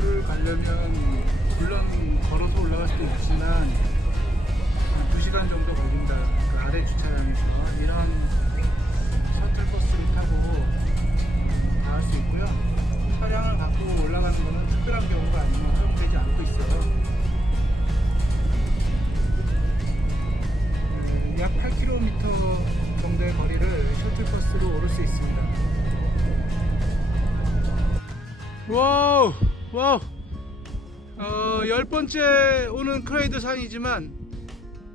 도보수를 가려면 물론 걸어서 올라갈 수도 있지만 2시간 정도 걸린다. 그 아래 주차장에서 이런 셔틀버스를 타고 나갈 수 있고요. 차량을 갖고 올라가는 것은 특별한 경우가 아니면 허용되지 않고 있어요. 약 8km 정도의 거리를 셔틀버스로 오를 수 있습니다. 와우! 와우! 10번째 오는 크레이드 산이지만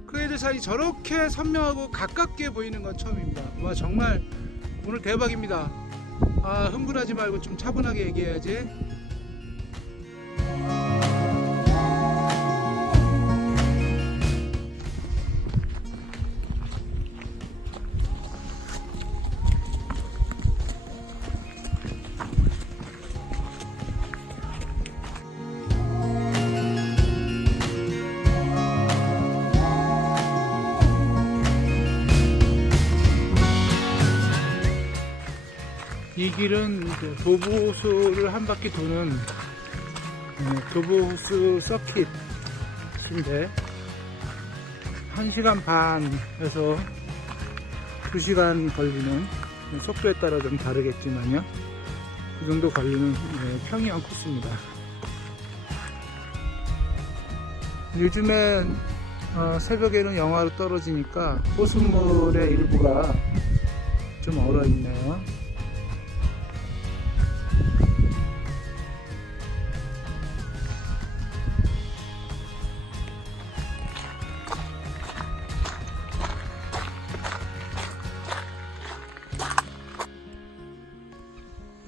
크레이드 산이 저렇게 선명하고 가깝게 보이는 건 처음입니다. 와, 정말 오늘 대박입니다. 흥분하지 말고 좀 차분하게 얘기해야지. 이 길은 도보호수를 한 바퀴 도는 도보호수 서킷인데 1시간 반에서 2시간 걸리는, 속도에 따라 좀 다르겠지만요, 그 정도 걸리는 평이한 코스입니다. 요즘엔 새벽에는 영하로 떨어지니까 호수물의 일부가 좀 얼어있네요.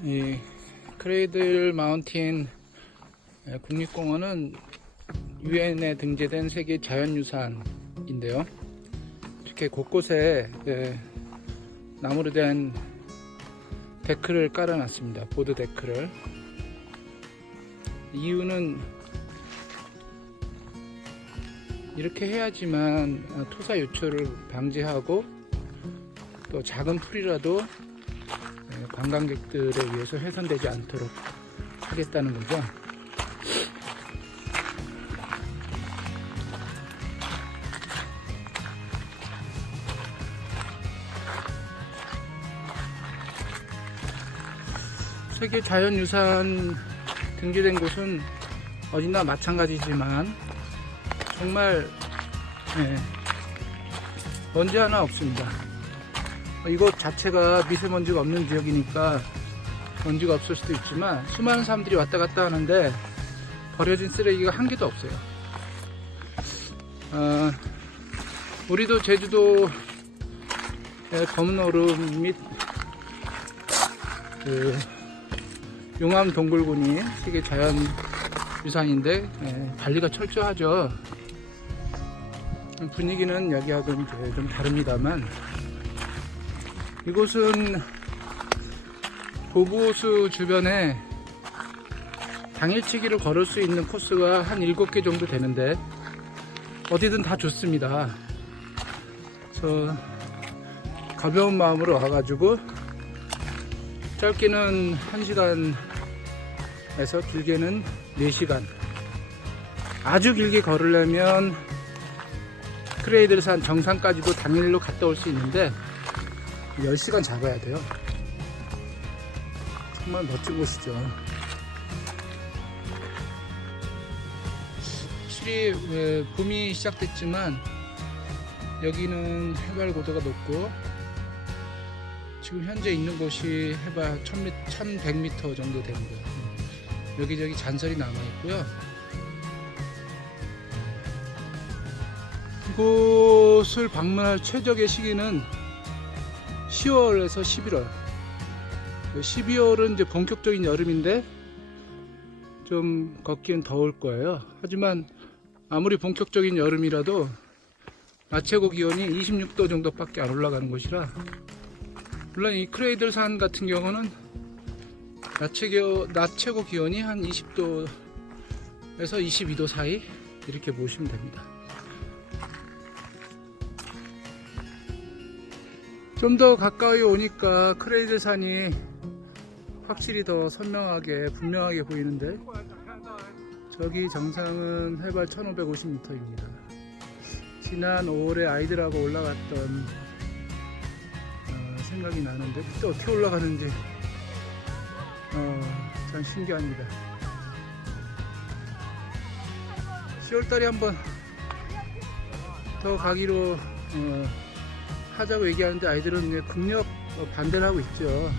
이 크레이들 마운틴 국립공원은 유엔에 등재된 세계 자연유산인데요. 이렇게 곳곳에 나무로 된 데크를 깔아놨습니다. 보드 데크를. 이유는 이렇게 해야지만 토사 유출을 방지하고 또 작은 풀이라도 관광객들에 의해서 훼손되지 않도록 하겠다는 거죠. 세계 자연유산 등재된 곳은 어디나 마찬가지지만 정말 먼지 하나 없습니다. 이곳 자체가 미세먼지가 없는 지역이니까 먼지가 없을 수도 있지만 수많은 사람들이 왔다 갔다 하는데 버려진 쓰레기가 한 개도 없어요. 우리도 제주도 검은 얼음 및 용암 동굴군이 세계 자연유산인데 관리가 철저하죠. 분위기는 여기하고는 이제 좀 다릅니다만, 이곳은 도보호수 주변에 당일치기를 걸을 수 있는 코스가 한 7개 정도 되는데 어디든 다 좋습니다. 그래서 가벼운 마음으로 와가지고 짧게는 1시간에서 길게는 4시간, 아주 길게 걸으려면 크레이들산 정상까지도 당일로 갔다 올 수 있는데 10시간 잡아야 돼요. 정말 멋진 곳이죠. 확실히 봄이 시작됐지만 여기는 해발 고도가 높고 지금 현재 있는 곳이 해발 1100m 정도 됩니다. 여기저기 잔설이 남아 있고요. 이곳을 방문할 최적의 시기는 10월에서 11월. 12월은 이제 본격적인 여름인데 좀 걷기엔 더울 거예요. 하지만 아무리 본격적인 여름이라도 낮 최고 기온이 26도 정도밖에 안 올라가는 곳이라, 물론 이 크레이들 산 같은 경우는 낮 최고 기온이 한 20도에서 22도 사이 이렇게 보시면 됩니다. 좀 더 가까이 오니까 크레이들 산이 확실히 더 선명하게 분명하게 보이는데, 저기 정상은 해발 1550m입니다. 지난 5월에 아이들하고 올라갔던 생각이 나는데 그때 어떻게 올라가는지 참 신기합니다. 10월달에 한번 더 가기로 하자고 얘기하는데 아이들은 이제 극력 반대를 하고 있죠.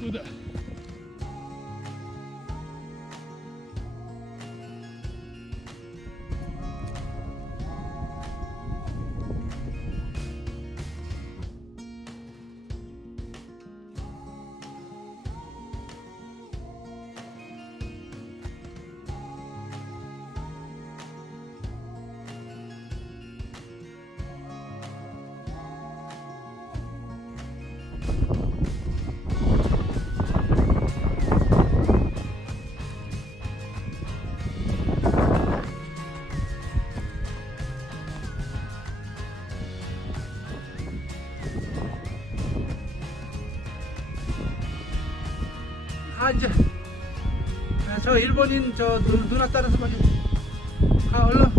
끄다. 이제 저 일본인 저 누나 따라서 빨리 가 얼른.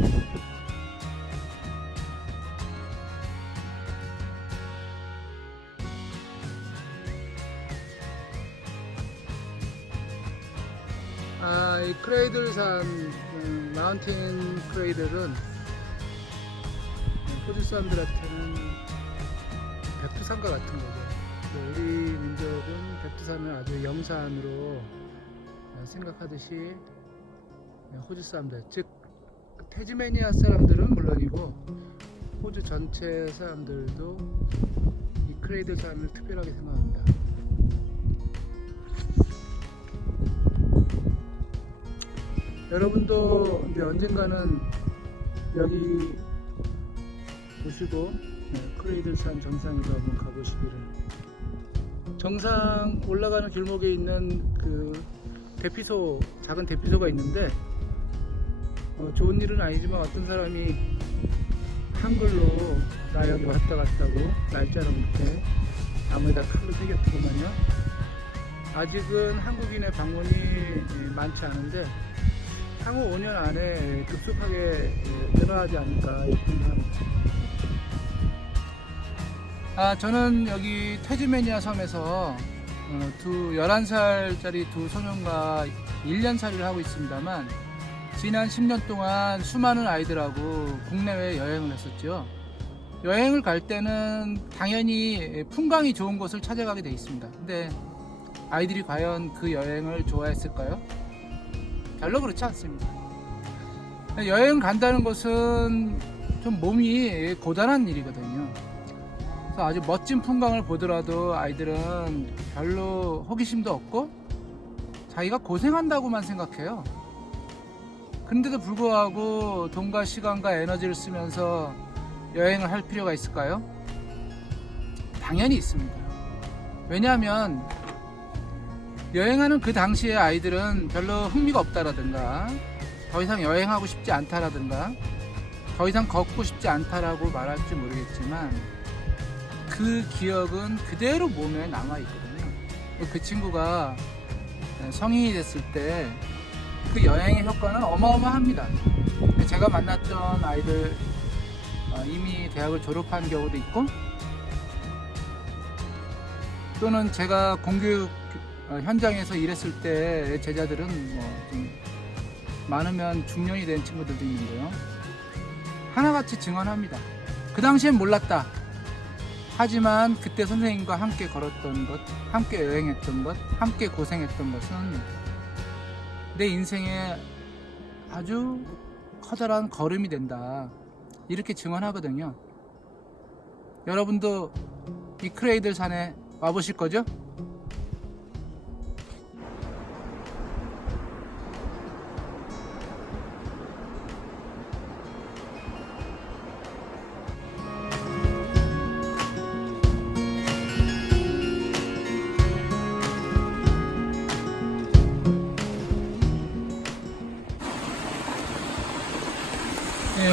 이 크레이들산 마운틴 크레이들은 호주 사람들한테는 백두산과 같은 거죠. 우리 민족은 백두산을 아주 영산으로 생각하듯이 호주 사람들, 즉 태즈메니아 사람들은 물론이고 호주 전체 사람들도 이 크레이들 산을 특별하게 생각합니다. 여러분도 이제 언젠가는 여기 보시고 크레이들 산 정상에도 한번 가보시기를. 정상 올라가는 길목에 있는 그 대피소, 작은 대피소가 있는데 좋은 일은 아니지만 어떤 사람이 한글로 나 여기 왔다 갔다고 날짜를 묻게 나무에다 칼로 새겼더구만요. 아직은 한국인의 방문이 많지 않은데 향후 5년 안에 급속하게 늘어나지 않을까 생각합니다. 저는 여기 태즈메니아 섬에서 11살짜리 두 소년과 1년살이를 하고 있습니다만 지난 10년 동안 수많은 아이들하고 국내외 여행을 했었죠. 여행을 갈 때는 당연히 풍광이 좋은 곳을 찾아가게 돼 있습니다. 근데 아이들이 과연 그 여행을 좋아했을까요? 별로 그렇지 않습니다. 여행 간다는 것은 좀 몸이 고단한 일이거든요. 그래서 아주 멋진 풍광을 보더라도 아이들은 별로 호기심도 없고 자기가 고생한다고만 생각해요. 그런데도 불구하고 돈과 시간과 에너지를 쓰면서 여행을 할 필요가 있을까요? 당연히 있습니다. 왜냐하면 여행하는 그 당시에 아이들은 별로 흥미가 없다라든가 더 이상 여행하고 싶지 않다라든가 더 이상 걷고 싶지 않다라고 말할지 모르겠지만 그 기억은 그대로 몸에 남아있거든요. 그 친구가 성인이 됐을 때 그 여행의 효과는 어마어마합니다. 제가 만났던 아이들 이미 대학을 졸업한 경우도 있고 또는 제가 공교육 현장에서 일했을 때 제자들은 좀 많으면 중년이 된 친구들도 있는데요. 하나같이 증언합니다. 그 당시엔 몰랐다. 하지만 그때 선생님과 함께 걸었던 것, 함께 여행했던 것, 함께 고생했던 것은 내 인생에 아주 커다란 걸음이 된다. 이렇게 증언하거든요. 여러분도 이 크레이들 산에 와보실 거죠?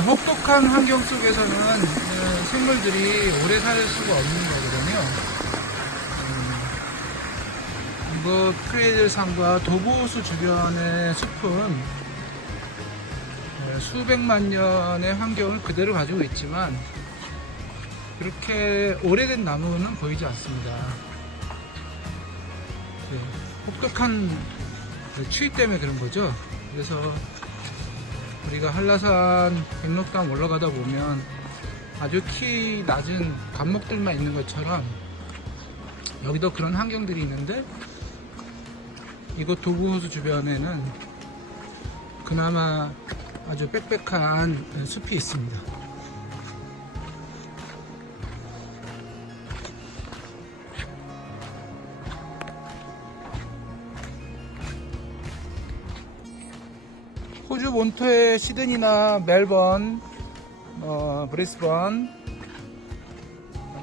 혹독한 환경 속에서는 생물들이 오래 살 수가 없는 거거든요. 이거 크레이들산과 도보호수 주변의 숲은 수백만 년의 환경을 그대로 가지고 있지만 그렇게 오래된 나무는 보이지 않습니다. 혹독한 추위 때문에 그런 거죠. 그래서 우리가 한라산 백록담 올라가다 보면 아주 키 낮은 감목들만 있는 것처럼 여기도 그런 환경들이 있는데 이곳 도보호수 주변에는 그나마 아주 빽빽한 숲이 있습니다. 호주 본토의 시드니나 멜번, 브리스번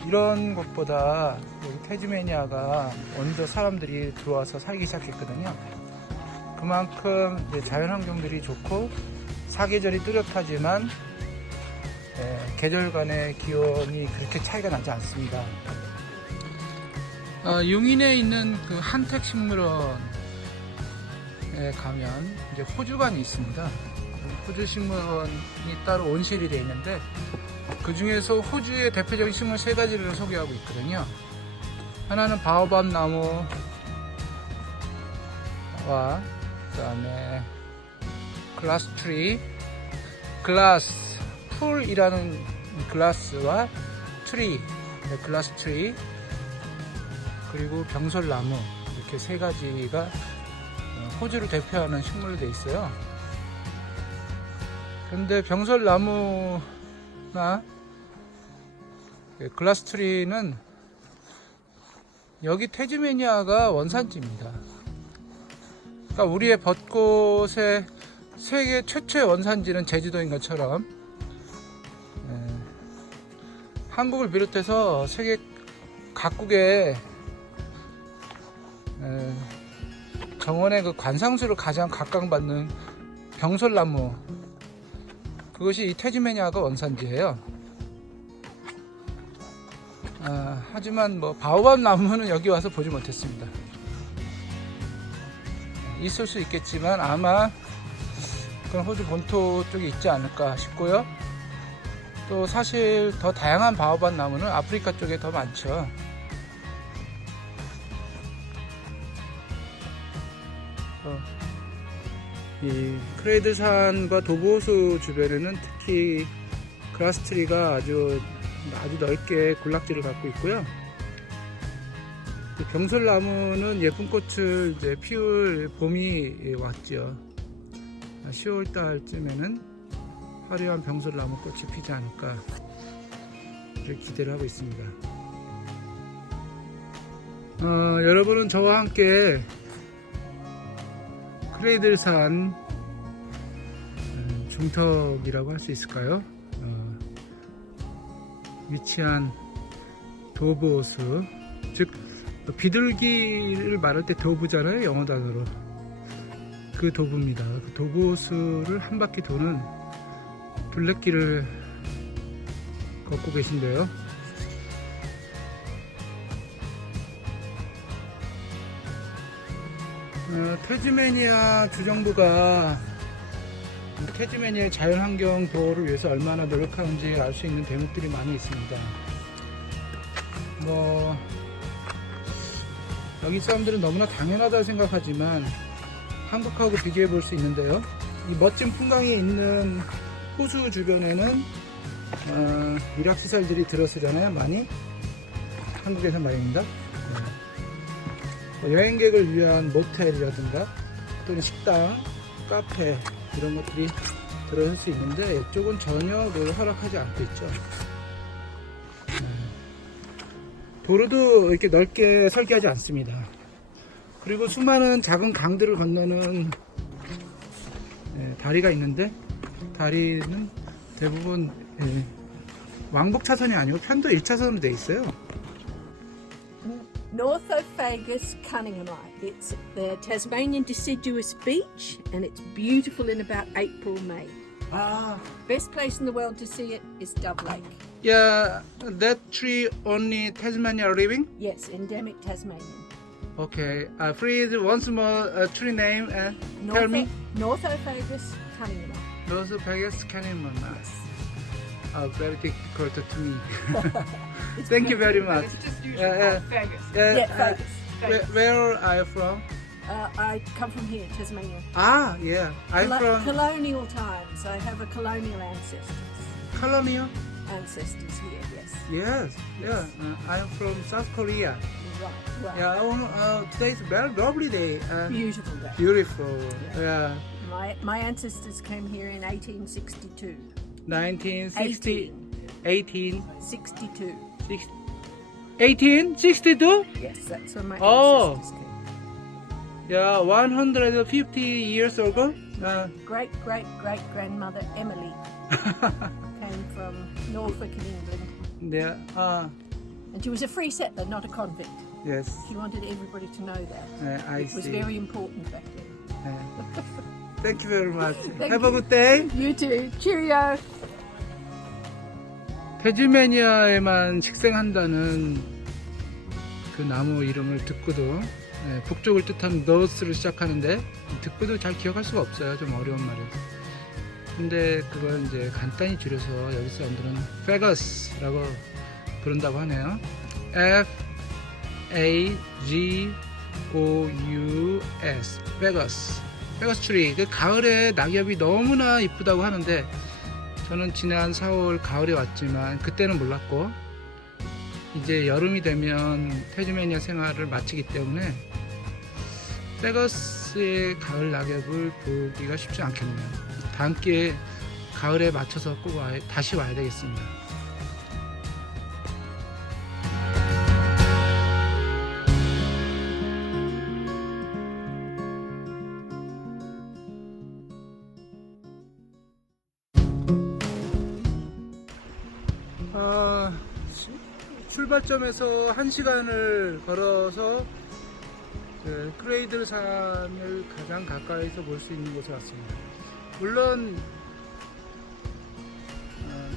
이런 곳보다 여기 태즈메니아가 먼저 사람들이 들어와서 살기 시작했거든요. 그만큼 자연환경들이 좋고 사계절이 뚜렷하지만 계절 간의 기온이 그렇게 차이가 나지 않습니다. 용인에 있는 그 한택식물원에 가면 이제 호주관이 있습니다. 호주 식물원이 따로 온실이 되어 있는데 그 중에서 호주의 대표적인 식물 3가지를 소개하고 있거든요. 하나는 바오밥 나무와 그 다음에 글라스 트리, 글라스 풀이라는 글라스와 트리, 글라스 트리, 그리고 병솔나무, 이렇게 3가지가 호주를 대표하는 식물로 되어 있어요. 그런데 병솔나무나 글라스 트리는 여기 태즈메니아가 원산지입니다. 그러니까 우리의 벚꽃의 세계 최초의 원산지는 제주도인 것처럼 한국을 비롯해서 세계 각국의 정원의 그 관상수를 가장 각광받는 병솔나무, 그것이 이 태즈메니아가 원산지예요. 하지만 뭐 바오밥 나무는 여기 와서 보지 못했습니다. 있을 수 있겠지만 아마 그건 호주 본토 쪽에 있지 않을까 싶고요. 또 사실 더 다양한 바오밥 나무는 아프리카 쪽에 더 많죠. 이 크레이들산과 도보호수 주변에는 특히 글라스트리가 아주 넓게 군락지를 갖고 있고요. 병솔나무는 예쁜 꽃을 이제 피울 봄이 왔죠. 10월 달쯤에는 화려한 병솔나무 꽃이 피지 않을까 기대를 하고 있습니다. 여러분은 저와 함께 크레이들산 중턱이라고 할 수 있을까요? 위치한 도보호수, 즉 비둘기를 말할 때 도부잖아요, 영어 단어로. 그 도부입니다. 그 도보호수를 한 바퀴 도는 둘레길을 걷고 계신데요. 태즈메니아 주정부가 태즈메니아의 자연환경 보호를 위해서 얼마나 노력하는지 알 수 있는 대목들이 많이 있습니다. 여기 사람들은 너무나 당연하다고 생각하지만 한국하고 비교해 볼 수 있는데요. 이 멋진 풍광이 있는 호수 주변에는 일학시설들이 들어서잖아요, 많이. 한국에서 말입니다. 여행객을 위한 모텔이라든가 또는 식당, 카페 이런 것들이 들어설 수 있는데 이쪽은 전혀 그걸 허락하지 않고 있죠. 도로도 이렇게 넓게 설계하지 않습니다. 그리고 수많은 작은 강들을 건너는 다리가 있는데 다리는 대부분 왕복 차선이 아니고 편도 1차선으로 되어 있어요. Northophagus cunninghami. It's the Tasmanian deciduous beech and it's beautiful in about April, May. Ah, Best place in the world to see it is Dove Lake. yeah, that tree only Tasmania living? Yes, endemic Tasmanian. Okay, please once more tree name and tell me. Northophagus Cunninghami. Those Vegas Canyon. Very difficult to me. Thank you very much. It's just usually Yeah, called Fergus. Yeah, Fergus. Where are you from? I come from here, Tasmania. Ah, yeah, I'm from Colonial times. I have a colonial Colonial. ancestors here. Yes. Yes, yeah. I'm from South Korea. Right. Yeah, today's a very lovely day. Beautiful day. Beautiful. Yeah. My ancestors came here in 1862. 1960, 18, 62. 1862? Yes, that's when my Oh. ancestors came. Yeah, 150 years ago. Great grandmother Emily came from Norfolk in England, Yeah. and she was a free settler, not a convict. Yes. She wanted everybody to know that. I It was see. very important back then. Thank you very much. Thank Have a you. good day. You too. Cheerio. 태즈메니아에만 식생한다는 그 나무 이름을 듣고도 북쪽을 뜻하는 너스를 시작하는데 듣고도 잘 기억할 수가 없어요. 좀 어려운 말이에요. 근데 그걸 이제 간단히 줄여서 여기 사람들은 페거스라고 부른다고 하네요. F A G O U S 페거스. 페거스 트리. 그 가을에 낙엽이 너무나 이쁘다고 하는데 저는 지난 4월 가을에 왔지만 그때는 몰랐고 이제 여름이 되면 태즈메니아 생활을 마치기 때문에 페거스의 가을 낙엽을 보기가 쉽지 않겠네요. 다음 기회에 가을에 맞춰서 꼭 다시 와야 되겠습니다. 출발점에서 1시간을 걸어서 크레이들 산을 가장 가까이서 볼 수 있는 곳에 왔습니다. 물론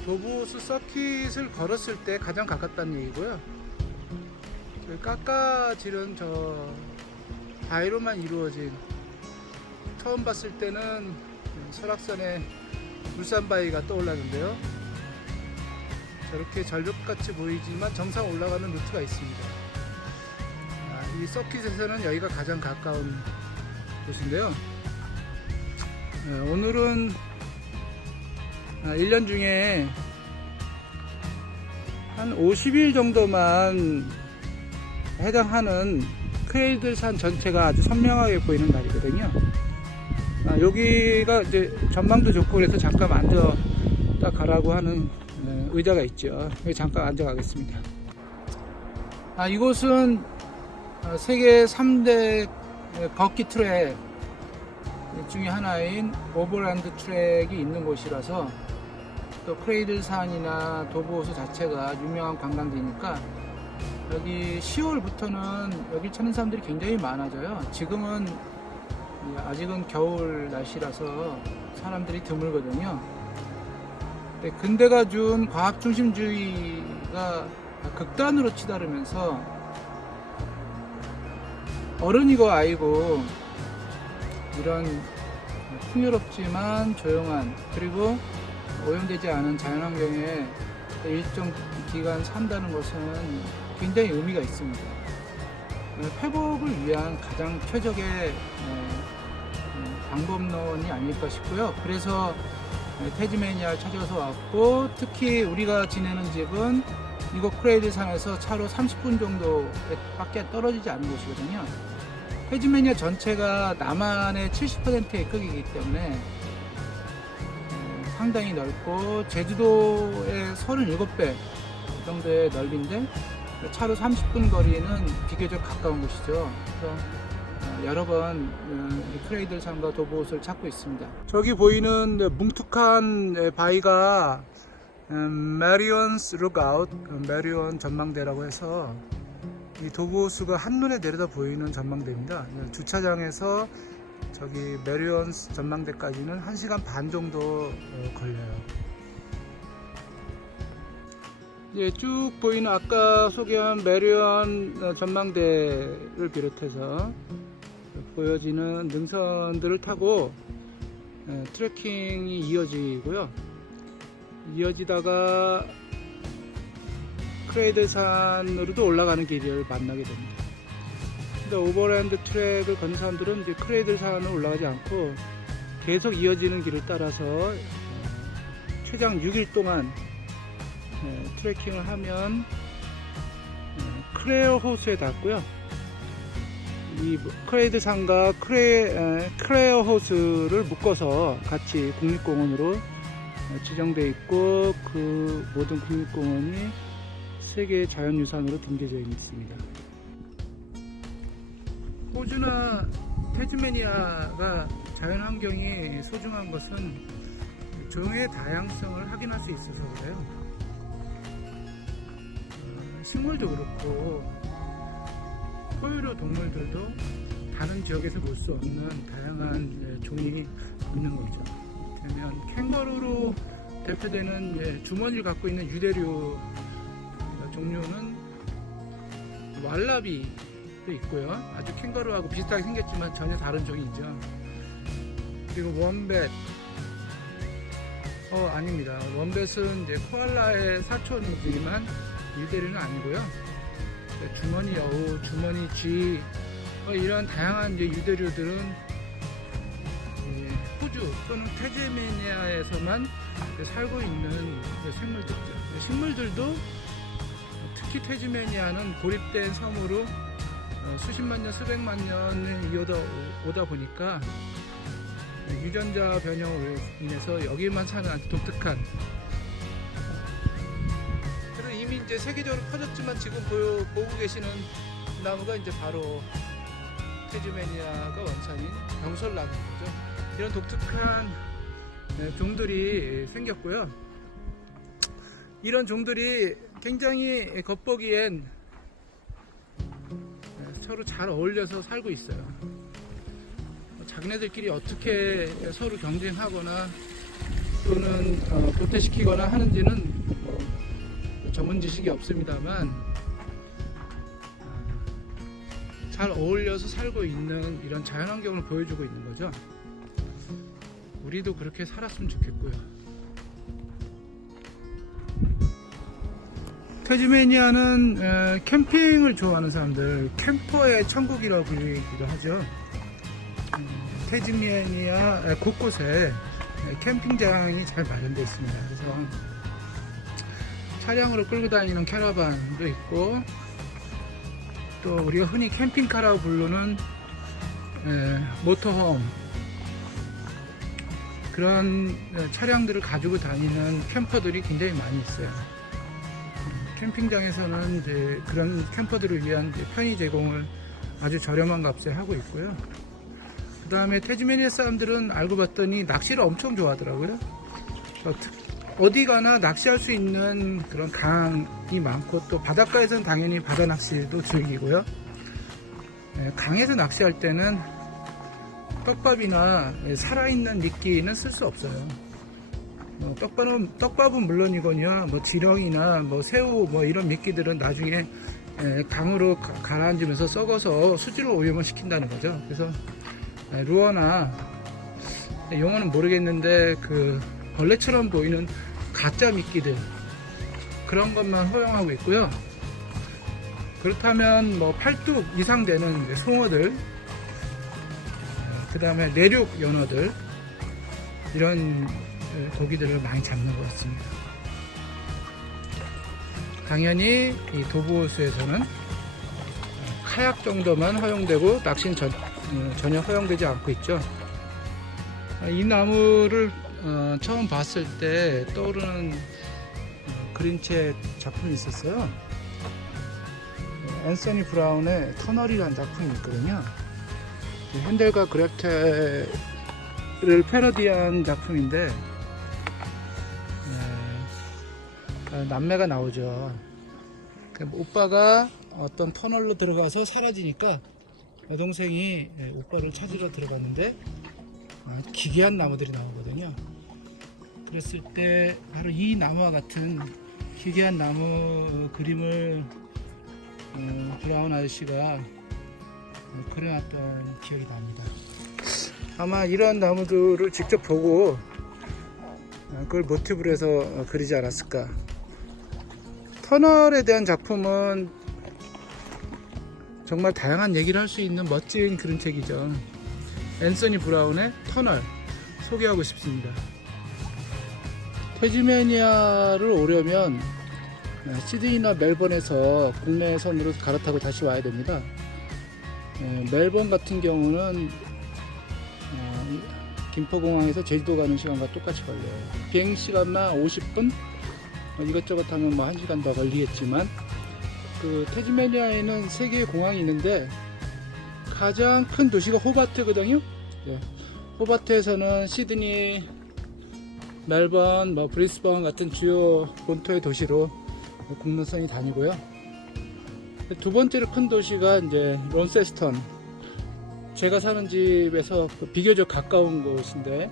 도브호수 서킷을 걸었을 때 가장 가깝다는 얘기고요. 깎아지른 저 바위로만 이루어진, 처음 봤을 때는 설악산의 울산바위가 떠올랐는데요. 저렇게 절벽같이 보이지만 정상 올라가는 루트가 있습니다. 이 서킷에서는 여기가 가장 가까운 곳인데요. 오늘은 1년 중에 한 50일 정도만 해당하는 크레이들 산 전체가 아주 선명하게 보이는 날이거든요. 여기가 이제 전망도 좋고 그래서 잠깐 앉았다 가라고 하는 의자가 있죠. 여기 잠깐 앉아가겠습니다. 이곳은 세계 3대 걷기 트랙 중에 하나인 오버랜드 트랙이 있는 곳이라서 또 크레이들 산이나 도브호수 자체가 유명한 관광지니까 여기 10월부터는 여기 찾는 사람들이 굉장히 많아져요. 지금은 아직은 겨울 날씨라서 사람들이 드물거든요. 근대가 준 과학 중심주의가 극단으로 치달으면서 어른이고 아이고 이런 풍요롭지만 조용한 그리고 오염되지 않은 자연환경에 일정 기간 산다는 것은 굉장히 의미가 있습니다. 회복을 위한 가장 최적의 방법론이 아닐까 싶고요. 그래서 태즈메니아를 찾아서 왔고, 특히 우리가 지내는 집은 이곳 크레이들 산에서 차로 30분 정도밖에 떨어지지 않은 곳이거든요. 태즈메니아 전체가 남한의 70%의 크기이기 때문에 상당히 넓고 제주도의 37배 정도의 넓이인데 차로 30분 거리는 비교적 가까운 곳이죠. 그래서 여러 번 크레이들 산과 도브호수를 찾고 있습니다. 저기 보이는 뭉툭한 바위가 메리온스 룩아웃, 메리온 전망대라고 해서 이 도브호수가 한눈에 내려다 보이는 전망대입니다. 주차장에서 저기 메리온 전망대까지는 1시간 반 정도 걸려요. 예, 쭉 보이는 아까 소개한 메리온 전망대를 비롯해서 보여지는 능선들을 타고 트레킹이 이어지고요. 이어지다가 크레이들 산으로도 올라가는 길을 만나게 됩니다. 근데 오버랜드 트랙을 걷는 사람들은 이제 크레이들 산을 올라가지 않고 계속 이어지는 길을 따라서 최장 6일 동안 트레킹을 하면 크레어 호수에 닿고요. 이 크레이드 산과 크레어 호수를 묶어서 같이 국립공원으로 지정되어 있고, 그 모든 국립공원이 세계 자연유산으로 등재되어 있습니다. 호주나 태즈메니아가 자연환경이 소중한 것은 종의 다양성을 확인할 수 있어서 그래요. 식물도 그렇고 포유류 동물들도 다른 지역에서 볼 수 없는 다양한 종이 있는 거죠. 그러면 캥거루로 대표되는 주머니를 갖고 있는 유대류 종류는 왈라비도 있고요. 아주 캥거루하고 비슷하게 생겼지만 전혀 다른 종이죠. 그리고 원뱃, 아닙니다. 원뱃은 이제 코알라의 사촌이지만 유대류는 아니고요. 주머니 여우, 주머니 쥐, 이런 다양한 이제 유대류들은 호주 또는 태즈메니아에서만 살고 있는 생물들이죠. 식물들도 특히 태즈메니아는 고립된 섬으로 수십만 년, 수백만 년을 이어오다 보니까 유전자 변형으로 인해서 여기만 사는 아주 독특한, 그리고 이미 이제 세계적으로 퍼졌지만 지금 보고 계시는 나무가 이제 바로 태즈메니아가 원산인 병설나무인 거죠. 이런 독특한 종들이 생겼고요. 이런 종들이 굉장히 겉보기엔 서로 잘 어울려서 살고 있어요. 자기네들끼리 어떻게 서로 경쟁하거나 또는 도태시키거나 하는지는 전문 지식이 없습니다만 잘 어울려서 살고 있는 이런 자연환경을 보여주고 있는 거죠. 우리도 그렇게 살았으면 좋겠고요. 태즈메니아는 캠핑을 좋아하는 사람들, 캠퍼의 천국이라고 불리기도 하죠. 태즈메니아 곳곳에 캠핑장이 잘 마련되어 있습니다. 그래서 차량으로 끌고 다니는 캐러반도 있고, 또 우리가 흔히 캠핑카라고 부르는 모터홈, 그런 차량들을 가지고 다니는 캠퍼들이 굉장히 많이 있어요. 캠핑장에서는 이제 그런 캠퍼들을 위한 편의 제공을 아주 저렴한 값에 하고 있고요. 그 다음에 태즈메니아 사람들은 알고 봤더니 낚시를 엄청 좋아하더라고요. 어디 가나 낚시할 수 있는 그런 강이 많고, 또 바닷가에서는 당연히 바다 낚시도 즐기고요. 강에서 낚시할 때는 떡밥이나 살아있는 미끼는 쓸 수 없어요. 떡밥은 물론이거니와 지렁이나 새우 이런 미끼들은 나중에 강으로 가라앉으면서 썩어서 수질을 오염을 시킨다는 거죠. 그래서 루어나 용어는 모르겠는데 그 벌레처럼 보이는 가짜 미끼들, 그런 것만 허용하고 있고요. 그렇다면 팔뚝 이상 되는 송어들, 그 다음에 내륙 연어들, 이런 고기들을 많이 잡는 것 같습니다. 당연히 이 도브호수에서는 카약 정도만 허용되고 낚시는 전혀 허용되지 않고 있죠. 이 나무를 처음 봤을 때 떠오르는 그림체 작품이 있었어요. 앤서니 브라운의 터널이라는 작품이 있거든요. 핸델과 그레텔을 패러디한 작품인데, 남매가 나오죠. 오빠가 어떤 터널로 들어가서 사라지니까 여동생이 오빠를 찾으러 들어갔는데 기괴한 나무들이 나오거든요. 그랬을 때 바로 이 나무와 같은 기괴한 나무 그림을 브라운 아저씨가 그려놨던 기억이 납니다. 아마 이런 나무들을 직접 보고 그걸 모티브로 해서 그리지 않았을까. 터널에 대한 작품은 정말 다양한 얘기를 할 수 있는 멋진 그림책이죠. 앤서니 브라운의 터널 소개하고 싶습니다. 태즈메니아를 오려면 시드니나 멜번에서 국내선으로 갈아타고 다시 와야 됩니다. 멜번 같은 경우는 김포공항에서 제주도 가는 시간과 똑같이 걸려요. 비행시간만 50분? 이것저것 하면 뭐 1시간 더 걸리겠지만, 그 태즈메니아에는 3개의 공항이 있는데 가장 큰 도시가 호바트거든요. 호바트에서는 시드니, 멜번, 브리스번 같은 주요 본토의 도시로 국내선이 다니고요. 두 번째로 큰 도시가 이제 론세스턴. 제가 사는 집에서 비교적 가까운 곳인데,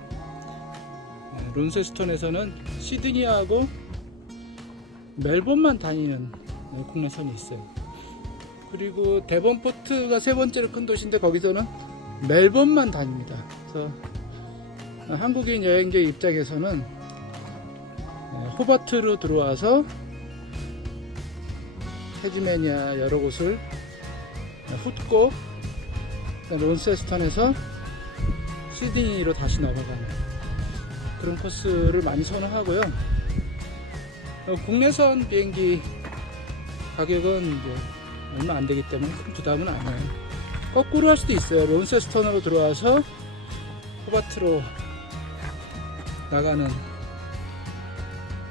론세스턴에서는 시드니하고 멜번만 다니는 국내선이 있어요. 그리고 데번포트가 세 번째로 큰 도시인데 거기서는 멜번만 다닙니다. 그래서 한국인 여행자 입장에서는 호바트로 들어와서 태즈메니아 여러 곳을 훑고 론세스턴에서 시드니로 다시 넘어가는 그런 코스를 많이 선호하고요. 국내선 비행기 가격은 이제 얼마 안 되기 때문에 큰 부담은 안 해요. 거꾸로 할 수도 있어요. 론세스턴으로 들어와서 호바트로 나가는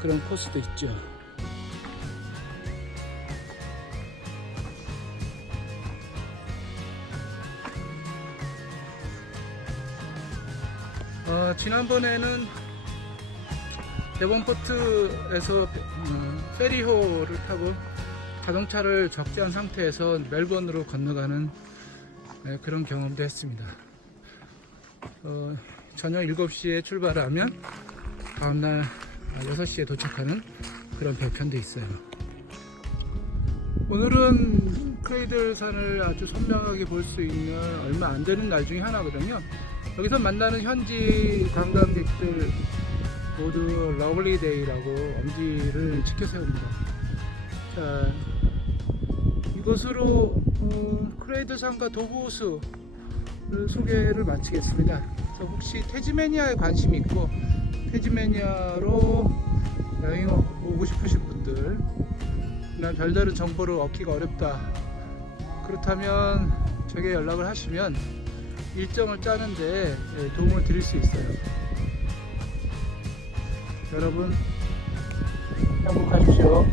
그런 코스도 있죠. 지난번에는 데번포트에서 페리호를 타고 자동차를 적재한 상태에서 멜번으로 건너가는 그런 경험도 했습니다. 저녁 7시에 출발하면 다음날 6시에 도착하는 그런 별편도 있어요. 오늘은 크레이들 산을 아주 선명하게 볼 수 있는 얼마 안 되는 날 중에 하나거든요. 여기서 만나는 현지 관광객들 모두 러블리데이라고 엄지를 치켜 세웁니다. 자, 이것으로 크레이들 산과 도브호수를 소개를 마치겠습니다. 그래서 혹시 태즈메니아에 관심이 있고 태즈메니아로 여행 오고 싶으신 분들, 난 별다른 정보를 얻기가 어렵다, 그렇다면 저에게 연락을 하시면 일정을 짜는데 도움을 드릴 수 있어요. 여러분 행복하십시오.